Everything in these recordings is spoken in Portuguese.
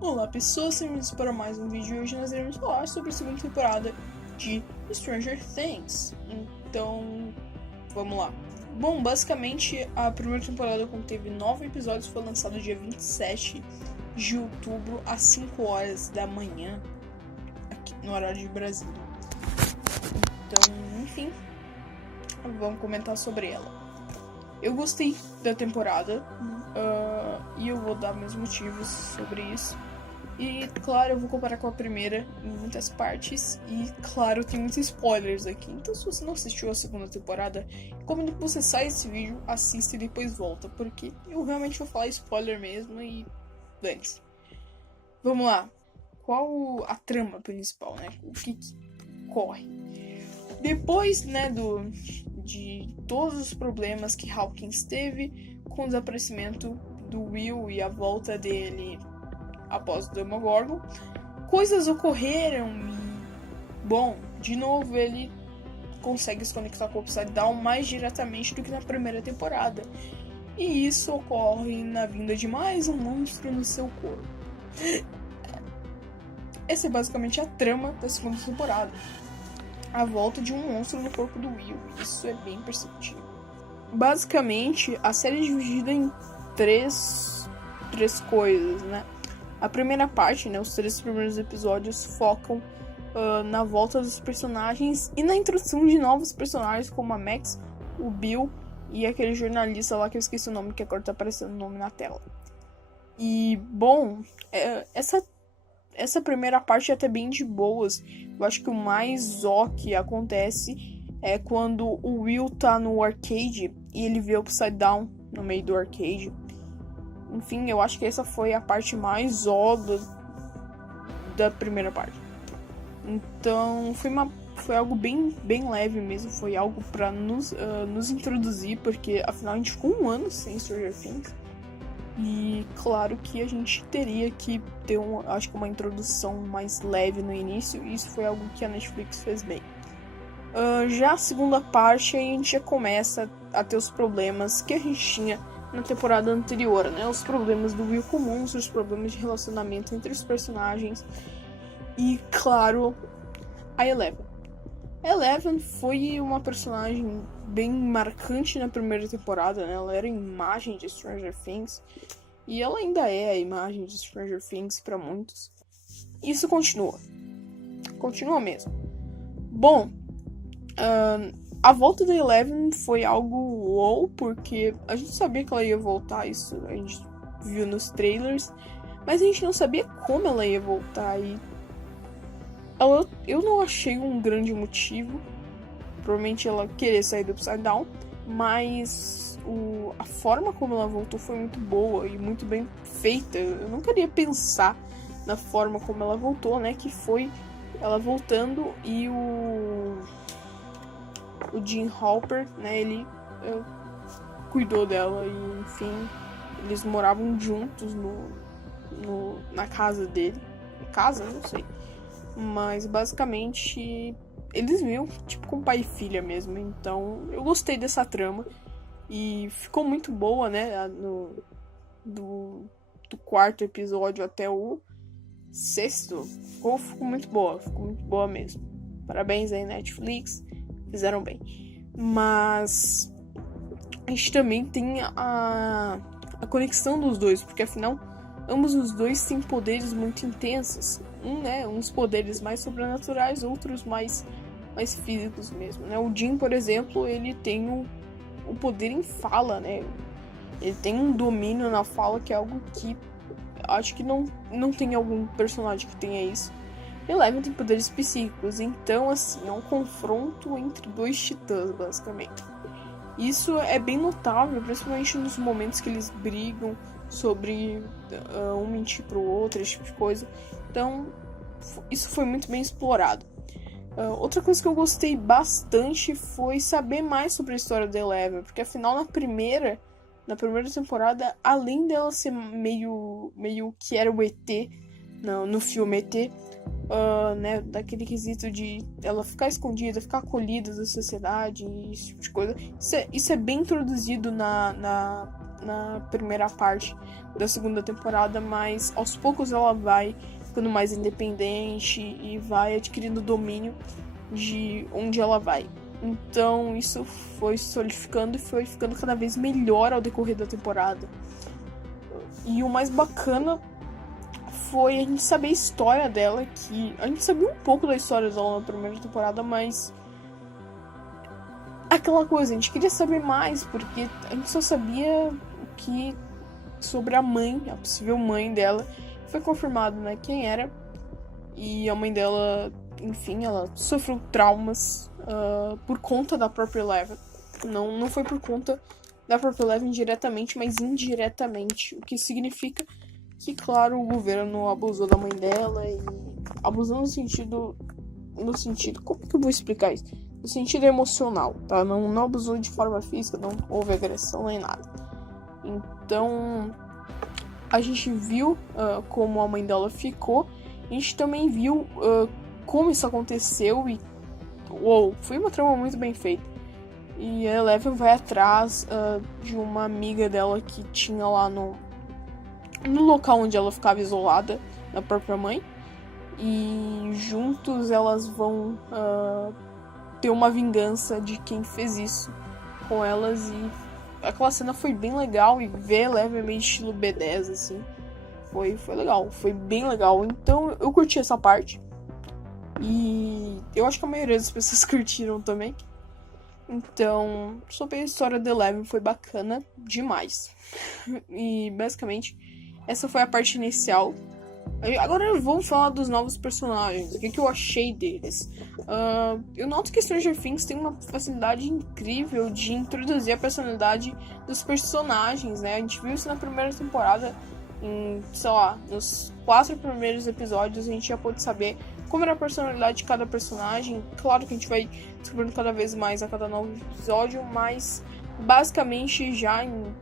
Olá pessoas, bem-vindos para mais um vídeo e hoje nós iremos falar sobre a segunda temporada de Stranger Things. Então, vamos lá. Bom, basicamente a primeira temporada conteve 9 episódios, foi lançado dia 27 de outubro às 5 horas da manhã, aqui no horário de Brasília. Então, enfim, vamos comentar sobre ela. Eu gostei da temporada e eu vou dar meus motivos sobre isso. E, claro, eu vou comparar com a primeira em muitas partes. E, claro, tem muitos spoilers aqui. Então, se você não assistiu a segunda temporada, recomendo que você saia desse vídeo, assista e depois volta. Porque eu realmente vou falar spoiler mesmo e dane-se. Vamos lá. Qual a trama principal, né? O que corre? Depois, né, de todos os problemas que Hawkins teve com o desaparecimento do Will e a volta dele após o Demogorgon, coisas ocorreram e, bom, de novo ele consegue se conectar com o Upside Down mais diretamente do que na primeira temporada. E isso ocorre na vinda de mais um monstro no seu corpo. Essa é basicamente a trama da segunda temporada. A volta de um monstro no corpo do Will. Isso é bem perceptível. Basicamente, a série é dividida em três coisas, né? A primeira parte, né, os 3 primeiros episódios focam na volta dos personagens e na introdução de novos personagens como a Max, o Bill e aquele jornalista lá que eu esqueci o nome, que agora tá aparecendo o nome na tela. E, bom, essa primeira parte é até bem de boas. Eu acho que o mais que acontece é quando o Will tá no arcade e ele vê o Upside Down no meio do arcade. Enfim, eu acho que essa foi a parte mais da primeira parte. Então, foi algo bem leve mesmo. Foi algo pra nos introduzir, porque afinal a gente ficou um ano sem Stranger Things. E claro que a gente teria que ter acho que uma introdução mais leve no início. E isso foi algo que a Netflix fez bem. Já a segunda parte, aí a gente já começa a ter os problemas que a gente tinha na temporada anterior, né? Os problemas do Will com monstros, os problemas de relacionamento entre os personagens. E, claro, a Eleven. A Eleven foi uma personagem bem marcante na primeira temporada, né? Ela era a imagem de Stranger Things. E ela ainda é a imagem de Stranger Things para muitos. Isso continua. Continua mesmo. Bom, a volta da Eleven foi algo wow, porque a gente sabia que ela ia voltar, isso a gente viu nos trailers, mas a gente não sabia como ela ia voltar. E eu não achei um grande motivo, provavelmente ela querer sair do Upside Down, mas a forma como ela voltou foi muito boa e muito bem feita. Eu não queria pensar na forma como ela voltou, né, que foi ela voltando e o Jim Halpert, né, ele cuidou dela e, enfim, eles moravam juntos na casa dele. Casa? Não sei. Mas, basicamente, eles viam, tipo, com pai e filha mesmo. Então, eu gostei dessa trama. E ficou muito boa, né, do 4º episódio até o 6º. Ficou muito boa mesmo. Parabéns aí, Netflix. Fizeram bem. Mas a gente também tem a conexão dos dois, porque afinal ambos os dois têm poderes muito intensos. Uns poderes mais sobrenaturais, outros mais físicos mesmo, né? O Jim, por exemplo, ele tem o poder em fala, né? Ele tem um domínio na fala que é algo que acho que não tem algum personagem que tenha isso. Eleven tem poderes psíquicos, então, assim, é um confronto entre 2 titãs, basicamente. Isso é bem notável, principalmente nos momentos que eles brigam sobre um mentir pro outro, esse tipo de coisa. Então, isso foi muito bem explorado. Outra coisa que eu gostei bastante foi saber mais sobre a história da Eleven, porque afinal, na primeira temporada, além dela ser meio que era o ET, no filme ET, né, daquele quesito de ela ficar escondida, ficar acolhida da sociedade, esse tipo de coisa. Isso é bem introduzido na na primeira parte da segunda temporada, mas aos poucos ela vai ficando mais independente e vai adquirindo domínio de onde ela vai. Então isso foi solidificando e foi ficando cada vez melhor ao decorrer da temporada. E o mais bacana foi a gente saber a história dela, que a gente sabia um pouco da história dela na primeira temporada, mas aquela coisa, a gente queria saber mais, porque a gente só sabia que sobre a mãe, a possível mãe dela. Foi confirmado, né, quem era. E a mãe dela, enfim, ela sofreu traumas por conta da própria Eleven. Não foi por conta da própria Eleven diretamente, mas indiretamente. O que significa que, claro, o governo abusou da mãe dela. E abusou no sentido... Como que eu vou explicar isso? No sentido emocional, tá? Não abusou de forma física, não houve agressão nem nada. Então, a gente viu como a mãe dela ficou. A gente também viu como isso aconteceu e... foi uma trama muito bem feita. E a Eleven vai atrás de uma amiga dela que tinha lá no local onde ela ficava isolada da própria mãe. E juntos elas vão ter uma vingança de quem fez isso com elas. E aquela cena foi bem legal. E ver Eleven meio estilo B10, assim, foi legal, foi bem legal. Então eu curti essa parte. E eu acho que a maioria das pessoas curtiram também. Então, sobre a história da Eleven foi bacana demais. E basicamente essa foi a parte inicial. Agora vamos falar dos novos personagens. O que eu achei deles? Eu noto que Stranger Things tem uma facilidade incrível de introduzir a personalidade dos personagens, né? A gente viu isso na primeira temporada. Sei lá, nos 4 primeiros episódios a gente já pôde saber como era a personalidade de cada personagem. Claro que a gente vai descobrindo cada vez mais a cada novo episódio, mas basicamente já em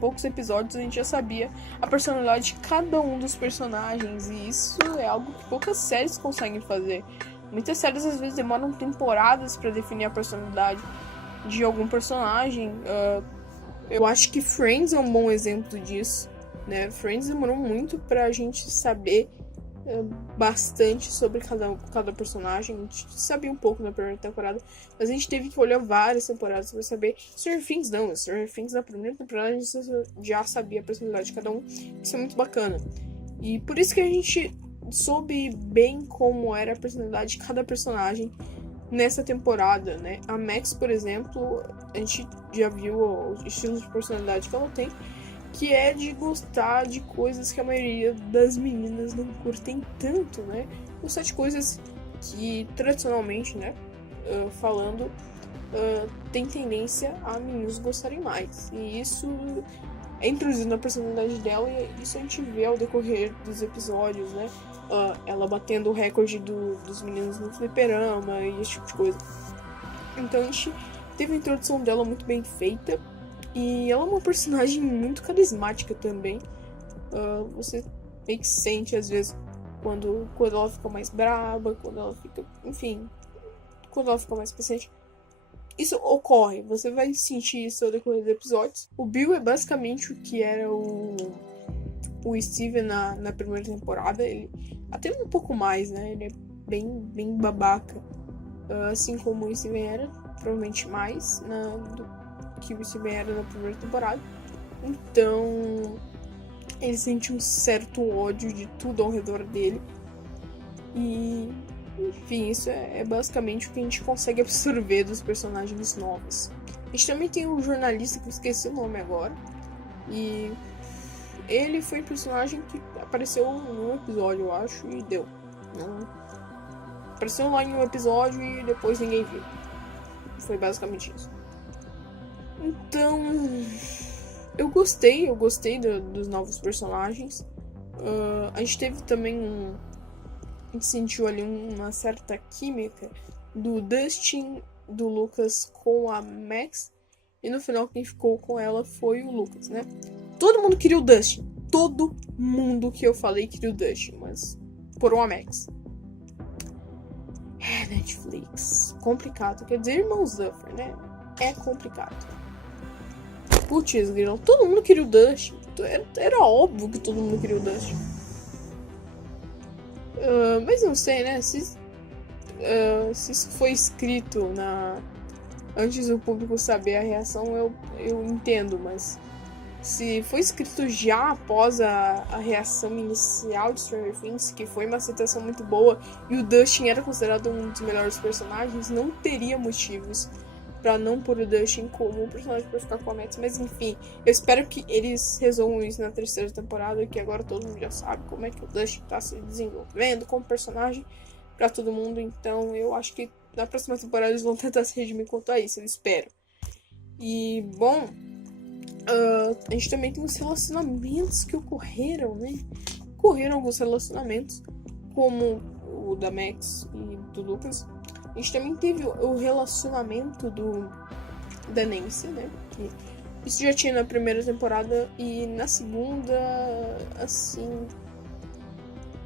poucos episódios a gente já sabia a personalidade de cada um dos personagens, e isso é algo que poucas séries conseguem fazer. Muitas séries às vezes demoram temporadas para definir a personalidade de algum personagem. Eu acho que Friends é um bom exemplo disso, né? Friends demorou muito pra gente saber bastante sobre cada personagem. A gente sabia um pouco na primeira temporada, mas a gente teve que olhar várias temporadas para saber. Stranger Things não, Stranger Things na primeira temporada a gente já sabia a personalidade de cada um. Isso é muito bacana, e por isso que a gente soube bem como era a personalidade de cada personagem nessa temporada, né? A Max, por exemplo, a gente já viu o estilo de personalidade que ela tem, que é de gostar de coisas que a maioria das meninas não curtem tanto, né? Gostar de coisas que, tradicionalmente, né, falando, tem tendência a meninos gostarem mais. E isso é introduzido na personalidade dela, e isso a gente vê ao decorrer dos episódios, né? Ela batendo o recorde dos meninos no fliperama e esse tipo de coisa. Então a gente teve a introdução dela muito bem feita. E ela é uma personagem muito carismática também. Você meio que sente, às vezes, quando ela fica mais braba, quando ela fica... Enfim, quando ela fica mais paciente. Isso ocorre, você vai sentir isso ao decorrer dos episódios. O Bill é basicamente o que era o Steven na primeira temporada. Ele até um pouco mais, né? Ele é bem babaca. Assim como o Steven era, provavelmente mais que o Steven era na primeira temporada. Então ele sente um certo ódio de tudo ao redor dele. E enfim, isso é basicamente o que a gente consegue absorver dos personagens novos. A gente também tem um jornalista que eu esqueci o nome agora. E ele foi um personagem que apareceu num episódio, eu acho, e deu. Apareceu lá em um episódio e depois ninguém viu. Foi basicamente isso. Então, eu gostei dos novos personagens. A gente teve também a gente sentiu ali uma certa química do Dustin, do Lucas com a Max. E no final quem ficou com ela foi o Lucas, né? Todo mundo queria o Dustin. Todo mundo que eu falei queria o Dustin, mas por uma Max. Netflix. Complicado. Quer dizer, irmãos Duffer, né? É complicado. putz, grilo, todo mundo queria o Dustin. Era óbvio que todo mundo queria o Dustin. Mas não sei, né? Se isso foi escrito antes do público saber a reação, eu entendo, mas se foi escrito já após a reação inicial de Stranger Things, que foi uma aceitação muito boa, e o Dustin era considerado um dos melhores personagens, não teria motivos pra não pôr o Dustin como personagem pra ficar com a Max. Mas enfim, eu espero que eles resolvam isso na terceira temporada, que agora todo mundo já sabe como é que o Dustin tá se desenvolvendo como personagem pra todo mundo. Então eu acho que na próxima temporada eles vão tentar se redimir quanto a isso, eu espero. E, bom, a gente também tem os relacionamentos que ocorreram, né? Ocorreram alguns relacionamentos, como o da Max e do Lucas. A gente também teve o relacionamento da Nancy, né? Que isso já tinha na primeira temporada, e na segunda, assim,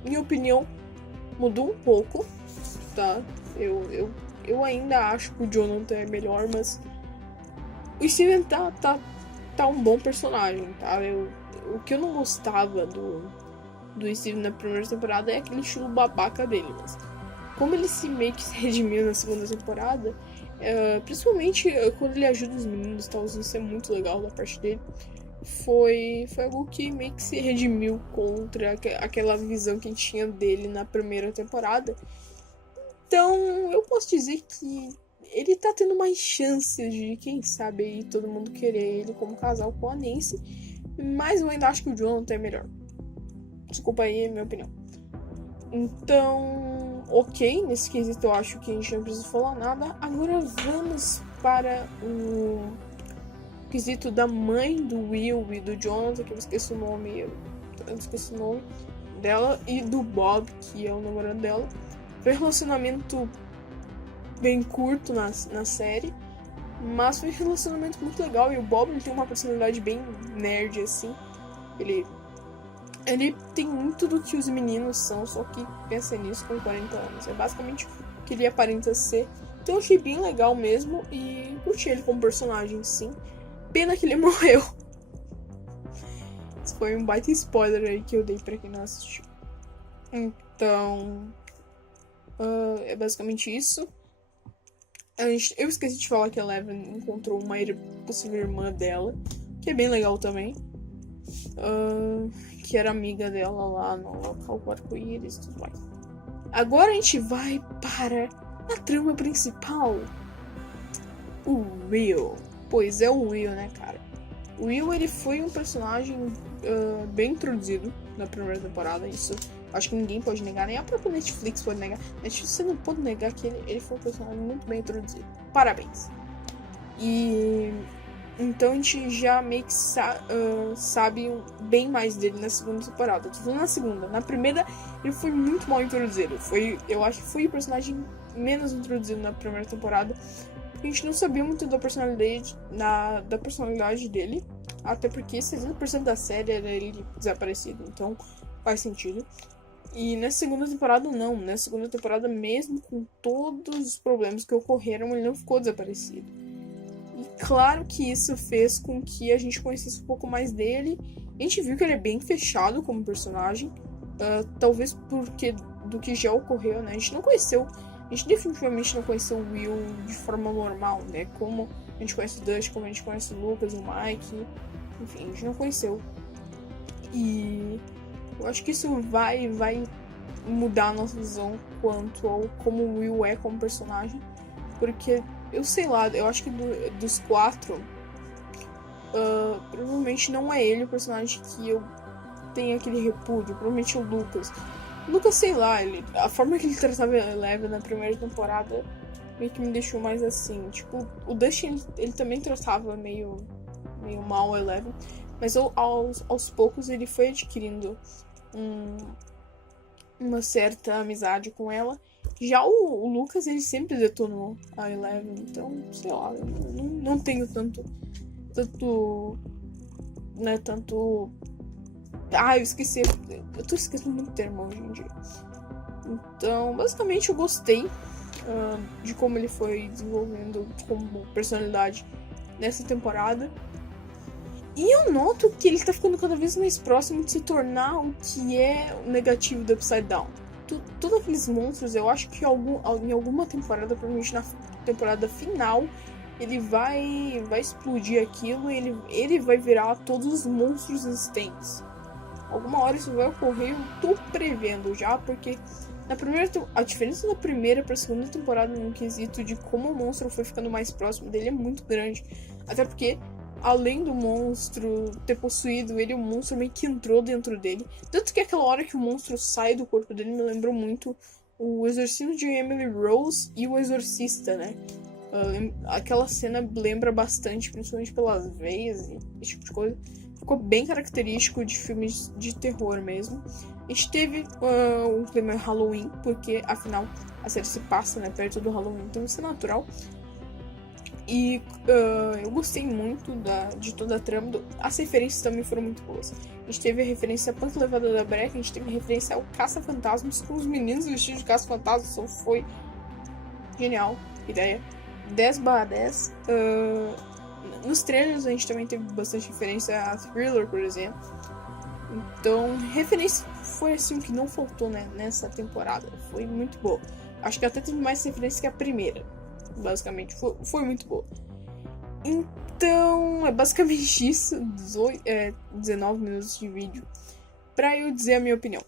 minha opinião mudou um pouco, tá? Eu ainda acho que o Jonathan é melhor, mas o Steven tá um bom personagem, tá? O que eu não gostava do Steven na primeira temporada é aquele estilo babaca dele, mas como ele meio que se redimiu na segunda temporada, principalmente quando ele ajuda os meninos, tá? Isso é muito legal da parte dele. Foi algo que meio que se redimiu contra aquela visão que a gente tinha dele na primeira temporada. Então, eu posso dizer que ele tá tendo mais chances de, quem sabe, aí todo mundo querer ele como casal com a Nancy. Mas eu ainda acho que o Jonathan é melhor. Desculpa aí, é minha opinião. Então, ok, nesse quesito eu acho que a gente não precisa falar nada. Agora vamos para o quesito da mãe do Will e do Jonathan, que eu esqueci o nome, dela, e do Bob, que é o namorado dela. Foi um relacionamento bem curto na série, mas foi um relacionamento muito legal. E o Bob, ele tem uma personalidade bem nerd, assim. Ele tem muito do que os meninos são, só que pensa nisso com 40 anos. É basicamente o que ele aparenta ser. Então eu achei bem legal mesmo e curti ele como personagem, sim. Pena que ele morreu. Isso foi um baita spoiler aí que eu dei pra quem não assistiu. Então, é basicamente isso. Eu esqueci de falar que a Eleven encontrou uma possível irmã dela, que é bem legal também. Que era amiga dela lá no local do arco-íris e tudo mais. Agora a gente vai para a trama principal. O Will. Pois é, o Will, né, cara? O Will, ele foi um personagem bem introduzido na primeira temporada. Isso acho que ninguém pode negar, nem a própria Netflix pode negar. Netflix, você não pode negar que ele foi um personagem muito bem introduzido. Parabéns. E então a gente já meio que sabe bem mais dele na segunda temporada. Tô falando na segunda. Na primeira, ele foi muito mal introduzido. Eu acho que foi o personagem menos introduzido na primeira temporada. A gente não sabia muito da personalidade dele. Até porque 70% da série era ele desaparecido. Então faz sentido. E na segunda temporada, não. Na segunda temporada, mesmo com todos os problemas que ocorreram, ele não ficou desaparecido. E claro que isso fez com que a gente conhecesse um pouco mais dele. A gente viu que ele é bem fechado como personagem. Talvez porque do que já ocorreu, né? A gente definitivamente não conheceu o Will de forma normal, né? Como a gente conhece o Dustin, como a gente conhece o Lucas, o Mike. Enfim, a gente não conheceu. E eu acho que isso vai mudar a nossa visão quanto ao como o Will é como personagem. Porque, eu sei lá, eu acho que dos quatro, provavelmente não é ele o personagem que eu tenho aquele repúdio. Provavelmente o Lucas. O Lucas, sei lá, a forma que ele tratava a Eleven na primeira temporada meio que me deixou mais assim. Tipo, o Dustin, ele também tratava meio mal a Eleven. Mas aos poucos ele foi adquirindo uma certa amizade com ela. Já o Lucas, ele sempre detonou a Eleven. Então, sei lá, eu não tenho tanto né, tanto... eu esqueci. Eu tô esquecendo muito termo hoje em dia. Então, basicamente, eu gostei de como ele foi desenvolvendo como personalidade nessa temporada. E eu noto que ele tá ficando cada vez mais próximo de se tornar o que é o negativo do Upside Down. Todos aqueles monstros, eu acho que em alguma temporada, provavelmente na temporada final, ele vai explodir aquilo e ele vai virar todos os monstros existentes. Alguma hora isso vai ocorrer, eu tô prevendo já, porque a diferença da primeira pra segunda temporada no quesito de como o monstro foi ficando mais próximo dele é muito grande. Até porque, além do monstro ter possuído ele, o monstro meio que entrou dentro dele. Tanto que aquela hora que o monstro sai do corpo dele me lembrou muito o Exorcismo de Emily Rose e o Exorcista, né? Aquela cena lembra bastante, principalmente pelas veias e esse tipo de coisa. Ficou bem característico de filmes de terror mesmo. A gente teve um clima Halloween, porque afinal a série se passa, né, perto do Halloween, então isso é natural. E eu gostei muito de toda a trama. As referências também foram muito boas. A gente teve a referência a Punk Levada da Breca, a gente teve a referência ao Caça-Fantasmas com os meninos vestidos de Caça-Fantasmas. Então foi genial, ideia. 10/10. Nos trailers a gente também teve bastante referência a Thriller, por exemplo. Então, referência foi assim o que não faltou, né, nessa temporada. Foi muito boa. Acho que até teve mais referência que a primeira. Basicamente, foi muito boa. Então, é basicamente isso. 19 minutos de vídeo pra eu dizer a minha opinião.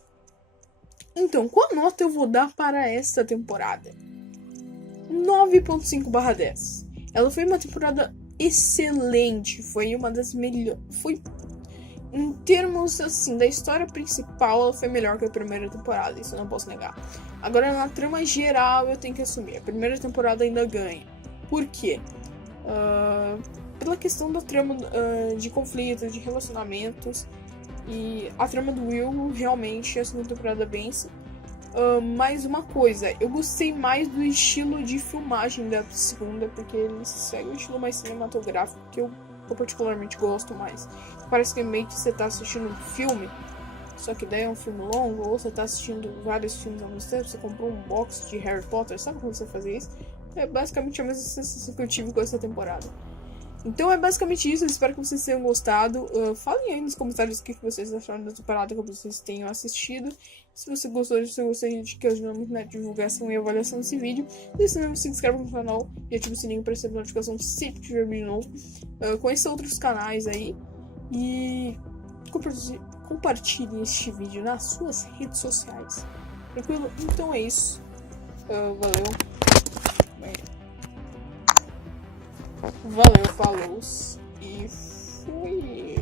Então, qual nota eu vou dar para esta temporada? 9.5/10. Ela foi uma temporada excelente. Foi uma das melhores. Em termos, assim, da história principal, ela foi melhor que a primeira temporada, isso eu não posso negar. Agora, na trama geral, eu tenho que assumir. A primeira temporada ainda ganha. Por quê? Pela questão da trama de conflitos, de relacionamentos. E a trama do Will, realmente, a segunda temporada vence. Mais uma coisa, eu gostei mais do estilo de filmagem da segunda, porque ele segue um estilo mais cinematográfico, que eu particularmente gosto mais. Parece que meio que você tá assistindo um filme, só que daí é um filme longo, ou você tá assistindo vários filmes ao mesmo tempo, você comprou um box de Harry Potter, sabe como você fazia isso? É basicamente a mesma sensação que eu tive com essa temporada. Então é basicamente isso, eu espero que vocês tenham gostado. Falem aí nos comentários o que vocês acharam da temporada, que vocês tenham assistido. Se você gostou, se você gostaria de que eu ajude muito na divulgação e avaliação desse vídeo, não se inscreva no canal e ative o sininho para receber notificação sempre que tiver vídeo novo. Conheça outros canais aí e compartilhe este vídeo nas suas redes sociais. Tranquilo? Então é isso. Valeu. Valeu, falou e fui.